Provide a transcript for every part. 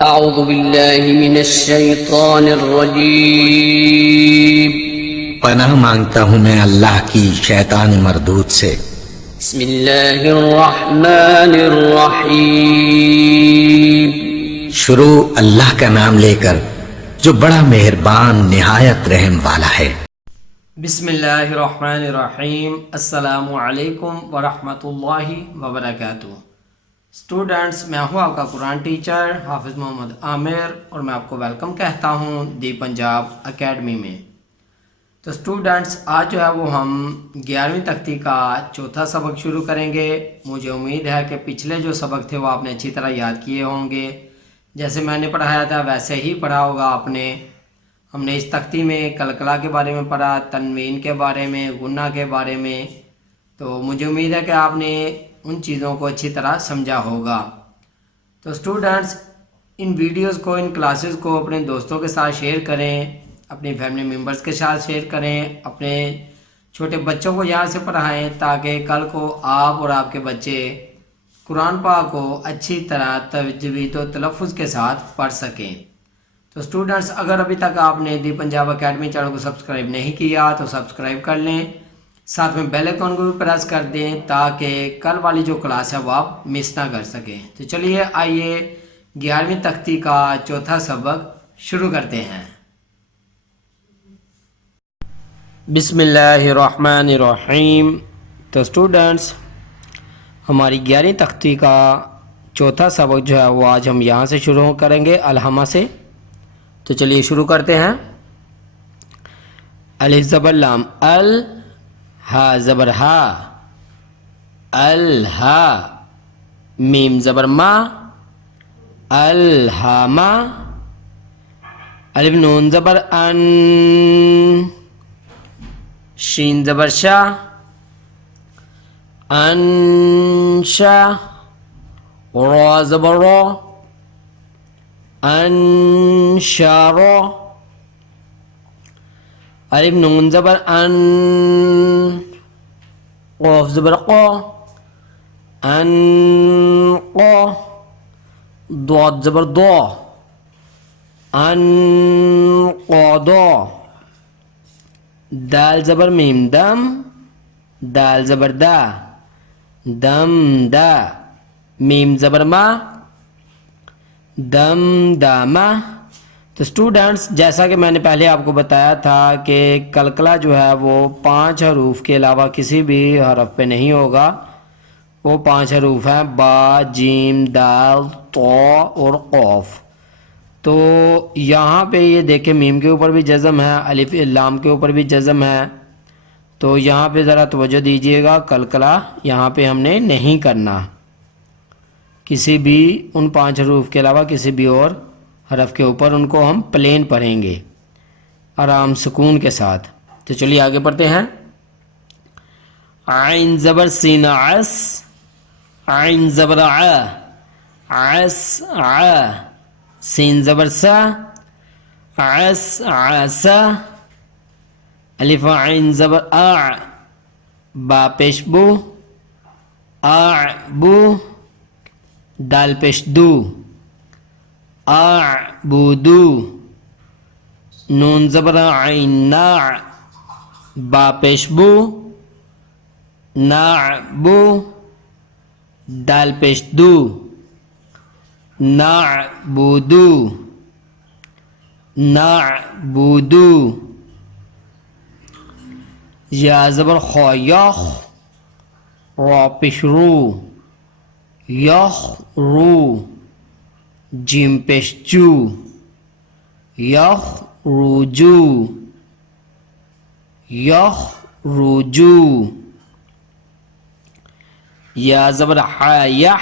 अऊज़ु बिल्लाहि मिनश शैतानिर रजीम। पनाह मांगता हूँ मैं अल्लाह की शैतान मरदूद से। बिस्मिल्लाहिर रहमानिर रहीम। शुरू अल्लाह का नाम लेकर जो बड़ा मेहरबान निहायत रहम वाला है। बिस्मिल्लाहिर्रहमानिर्रहीम। अस्सलामु अलैकुम वरहमतुल्लाहि वबरकातुहू। स्टूडेंट्स, मैं हूँ आपका कुरान टीचर हाफिज़ मोहम्मद आमिर और मैं आपको वेलकम कहता हूँ दी पंजाब एकेडमी में। तो स्टूडेंट्स, आज जो है वो हम 11वीं तख्ती का चौथा सबक शुरू करेंगे। मुझे उम्मीद है कि पिछले जो सबक थे वो आपने अच्छी तरह याद किए होंगे। जैसे मैंने पढ़ाया था वैसे ही पढ़ा होगा आपने। हमने इस तख्ती में कलकला के बारे में पढ़ा, तनवीन के बारे में, गुन्ना के बारे में। तो मुझे उम्मीद है कि आपने उन चीज़ों को अच्छी तरह समझा होगा। तो स्टूडेंट्स, इन वीडियोस को, इन क्लासेस को अपने दोस्तों के साथ शेयर करें, अपनी फैमिली मेम्बर्स के साथ शेयर करें, अपने छोटे बच्चों को यहाँ से पढ़ाएं ताकि कल को आप और आपके बच्चे कुरान पाक को अच्छी तरह तजवीद व तलफ़ुज़ के साथ पढ़ सकें। तो स्टूडेंट्स, अगर अभी तक आपने दी पंजाब एकेडमी चैनल को सब्सक्राइब नहीं किया तो सब्सक्राइब कर लें, साथ में बेल आइकन को भी प्रेस कर दें ताकि कल वाली जो क्लास है वो आप मिस ना कर सकें। तो चलिए आइए 11वीं तख्ती का चौथा सबक शुरू करते हैं। बिस्मिल्लाहिर्रहमानिर्रहीम। तो स्टूडेंट्स, हमारी 11वीं तख्ती का चौथा सबक जो है वो आज हम यहाँ से शुरू करेंगे, अलहमा से। तो चलिए शुरू करते हैं। अलिफ ज़बर लाम अल, हा ज़बर हा, अल हा, मीम ज़बर मा, अल हा मा, अलिफ नून ज़बर अन, शीन ज़बर शा, अनशा, रा ज़बर रा, अनशारो, अलिफ नून ज़बर अन, क़ाफ ज़बर क़ा, अनक़ा, दाद ज़बर दा, अनक़ादा, दाल ज़बर मीम दम, दाल ज़बर दा, दम दा, मीम ज़बर मा, दम दामा। तो स्टूडेंट्स, जैसा कि मैंने पहले आपको बताया था कि कलकला जो है वो 5 हरूफ के अलावा किसी भी हरफ पे नहीं होगा। वो 5 हरूफ हैं, बा, जीम, दाल, तो और क़ाफ। तो यहाँ पे ये देखें, मीम के ऊपर भी जज़म है, अलिफ लाम के ऊपर भी जज़म है। तो यहाँ पे ज़रा तवज्जो दीजिएगा, कलकला यहाँ पे हमने नहीं करना किसी भी उन 5 हरूफ के अलावा किसी भी और हरफ के ऊपर। उनको हम प्लेन पढ़ेंगे आराम सुकून के साथ। तो चलिए आगे पढ़ते हैं। आइन ज़बर सीन अस, आइन ज़बर आ, अस आ, सीन ज़बर सा, अस आसा, अलिफ आइन ज़बर आ, बा पेश बू, आ बू, दाल पेश दू, आबुदू, नून ज़बर आइन ना, बा पेश बू, नाबू, दाल पेश दू, नाबुदू, नाबुदू, या ज़बर खा यख, रा पेश रू, यख रू, जिम पेश जू, यख रुजू, यख रुजू, या ज़बर हा यह,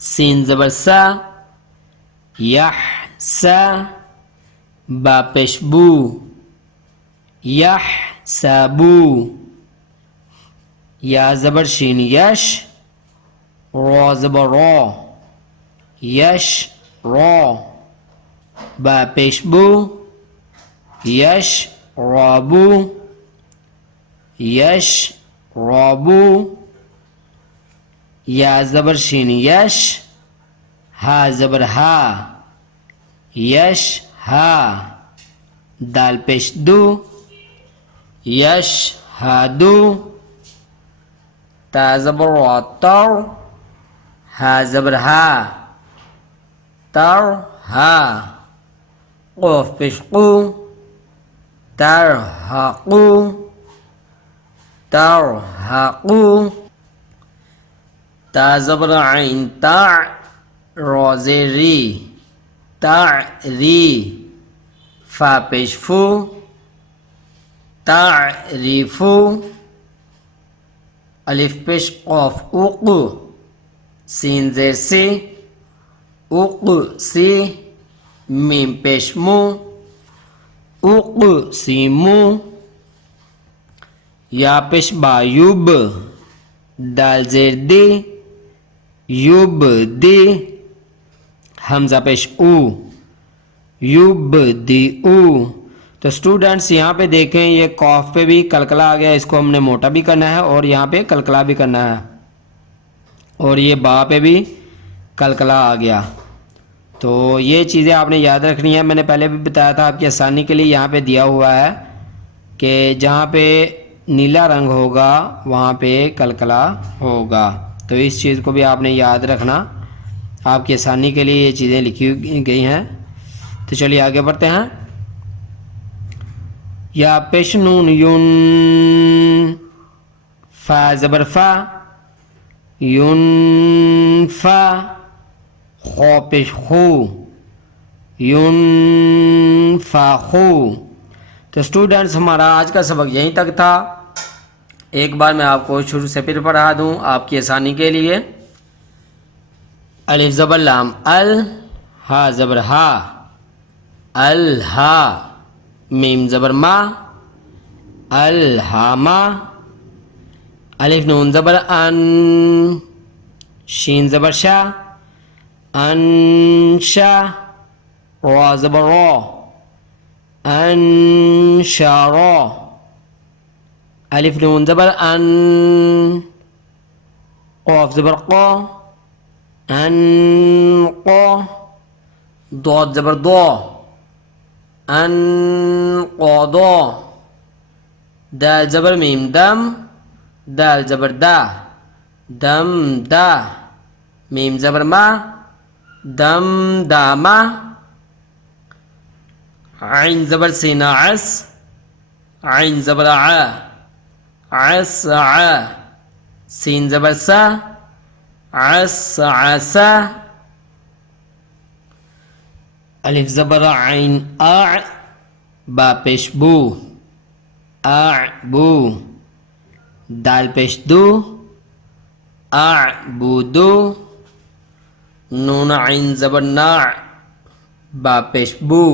सीन ज़बर सा, यह सा, बा पेश बू, यह साबू, या ज़बर शीन यश, रा ज़बर रा, यश रा, बा पेश बू, यश राबू, यश राबू, या ज़बर शीन यश, हा ज़बर हा, यश हा, दाल पेश दू, यश हा दू, ता ज़बर वा तर, हा ज़बर हा, तर हा, क़ाफ पेश क़ू, तर हा क़ू, तर हा क़ू, ता ज़बर आइन ता, रा ज़ेर री, ता री, फा पेश फू, तारीफू, अलिफ पेश क़ाफ उक़, सीन ज़ेर सी, उक़ सी, मीम पेश मू, उक़ सी मू, या पेश बा युब, दाल ज़ेर दी, युब दी, हमज़ा पेश ऊ, युब दी ऊ। तो स्टूडेंट्स यहाँ पे देखें, ये कॉफ पे भी कलकला आ गया, इसको हमने मोटा भी करना है और यहाँ पे कलकला भी करना है, और ये बा पे भी कलकला आ गया। तो ये चीज़ें आपने याद रखनी है। मैंने पहले भी बताया था आपकी आसानी के लिए, यहाँ पे दिया हुआ है कि जहाँ पे नीला रंग होगा वहाँ पे कलकला होगा। तो इस चीज़ को भी आपने याद रखना, आपकी आसानी के लिए ये चीज़ें लिखी गई हैं। तो चलिए आगे बढ़ते हैं। या पेश नून यून, फा ज़बर फा, यून फा, खो पेश खू, यून फा खू। तो स्टूडेंट्स हमारा आज का सबक यहीं तक था। एक बार मैं आपको शुरू से फिर पढ़ा दूं आपकी आसानी के लिए। अलिफ ज़बर लाम अल, हा ज़बर हा, अल हा, मीम ज़बर मा, अल हा मा, अलिफ नून ज़बर अन, शीन ज़बर शा, अनशा, रा ज़बर रा, अनशारा, अलिफ नून ज़बर अन, क़ाफ ज़बर क़ा, अनक़ा, दौद ज़बर दौ, अनक़दा, दाल ज़बर मीम दम, दाल ज़बर दा, दम दा, मीम ज़बर मा, दम दामा, आइन ज़बर सीना अस, आइन ज़बर आ, अस आ, सीन ज़बर सा, अस आसा, अलिफ ज़बर आइन आ, बा पेश बू, आ बू, दाल पेश दू, आ बू दू, नून आइन ज़बर ना, बा पेश बू,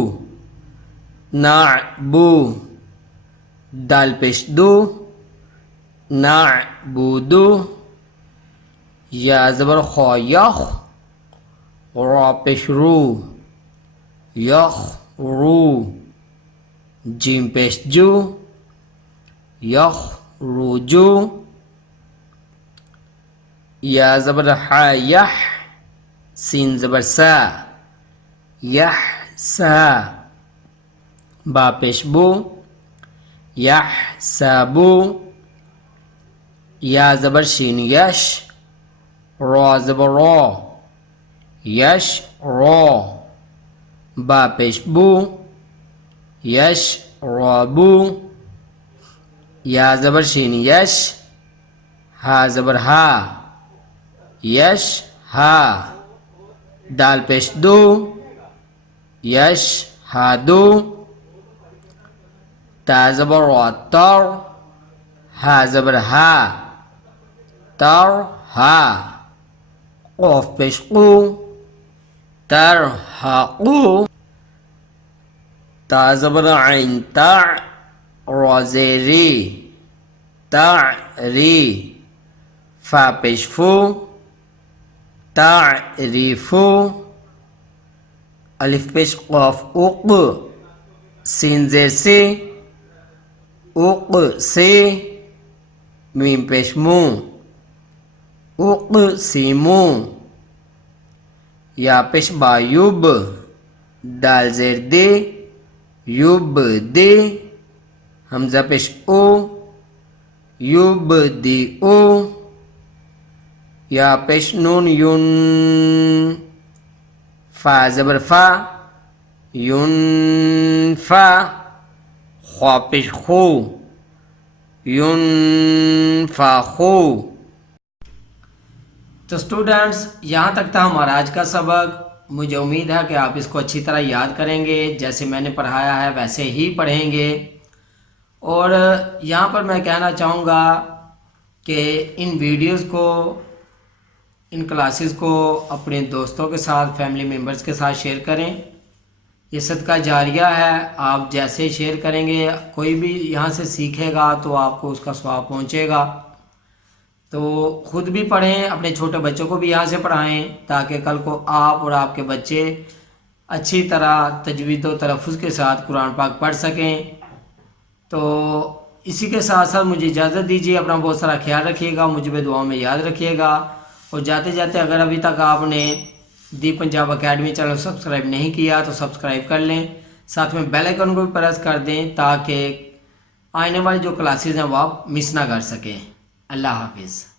ना बू, दाल पेश दू, ना बू दू, या ज़बर खौ यख, रा पेश रू, यख रू, जीम पेश जू, यख रूजू, या ज़बर हा यह, सीन ज़बर सा, यह सा, बा पेश बू, यह साबू, या ज़बर शीन यश, रा ज़बर रा, यश रा, बा पेश बू, यश राबू, या ज़बर शीन यश, हा ज़बर हा, यश हा, दाल पेश दो, यश हा दो, ता ज़बर रा तर, हा ज़बर हा, तर हा, क़ाफ पेश क़ू, तर हा क़ू, ता ज़बर आइन ता, रा ज़ेर री, ता री, फा पेश फू, ता रीफू, अलिफ पेश क़ाफ उक़, सीन ज़ेर सी, उक़ से, मीम पेश मू, उक़ सीमू, या पेश बा युब, दाल ज़ेर दे, युब दे, हमज़ा पेश ओ, युब दी ओ, या पेश नून युन, फा ज़बर फा, युन फा, ख्वा पेश खो, युन फा खो। तो स्टूडेंट्स, यहाँ तक था हमारा आज का सबक। मुझे उम्मीद है कि आप इसको अच्छी तरह याद करेंगे, जैसे मैंने पढ़ाया है वैसे ही पढ़ेंगे। और यहाँ पर मैं कहना चाहूँगा कि इन वीडियोस को, इन क्लासेस को अपने दोस्तों के साथ, फैमिली मेम्बर्स के साथ शेयर करें। ये सदका जारिया है, आप जैसे शेयर करेंगे कोई भी यहाँ से सीखेगा तो आपको उसका स्वाब पहुँचेगा। तो ख़ुद भी पढ़ें, अपने छोटे बच्चों को भी यहाँ से पढ़ाएं, ताकि कल को आप और आपके बच्चे अच्छी तरह तजवीद व तलफ़्फ़ुज़ के साथ कुरान पाक पढ़ सकें। तो इसी के साथ साथ मुझे इजाज़त दीजिए। अपना बहुत सारा ख्याल रखिएगा, मुझे भी दुआओं में याद रखिएगा। और जाते जाते अगर अभी तक आपने दी पंजाब अकेडमी चैनल सब्सक्राइब नहीं किया तो सब्सक्राइब कर लें, साथ में बेल आइकन को भी प्रेस कर दें, ताकि आने वाली जो क्लासेस हैं वो आप मिस ना कर सकें। अल्लाह हाफिज़।